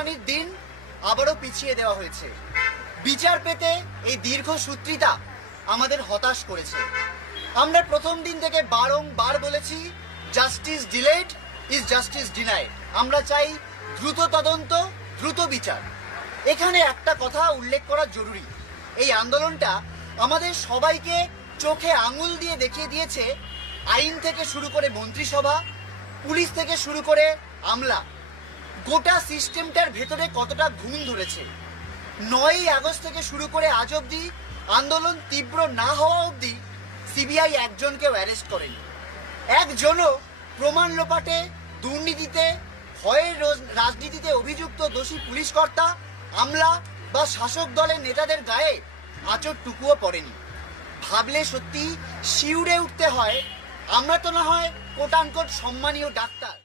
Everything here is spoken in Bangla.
শুনানির দিন আবারও পিছিয়ে দেওয়া হয়েছে। বিচার পেতে এই দীর্ঘসূত্রিতা আমাদের হতাশ করেছে। আমরা প্রথম দিন থেকে বারংবার বলেছি, justice delayed is justice denied. আমরা চাই দ্রুত তদন্ত, দ্রুত বিচার। এখানে একটা কথা উল্লেখ করা জরুরি, এই আন্দোলনটা আমাদের সবাইকে চোখে আঙুল দিয়ে দেখিয়ে দিয়েছে আইন থেকে শুরু করে মন্ত্রিসভা, পুলিশ থেকে শুরু করে আমলা, গোটা সিস্টেমটার ভেতরে কতটা ঘুম ধরেছে। 9ই আগস্ট থেকে শুরু করে আজ অবধি, আন্দোলন তীব্র না হওয়া অবধি সিবিআই একজনকেও অ্যারেস্ট করেনি। একজনও প্রমাণ লোপাটে, দুর্নীতিতে, ভয়ের রাজনীতিতে অভিযুক্ত দোষী পুলিশ কর্তা, আমলা বা শাসক দলের নেতাদের গায়ে আঁচড়টুকুও পড়েনি। ভাবলে সত্যি শিউরে উঠতে হয়। আমরা তো না হয় কোট আনকোট সম্মানীয় ডাক্তার।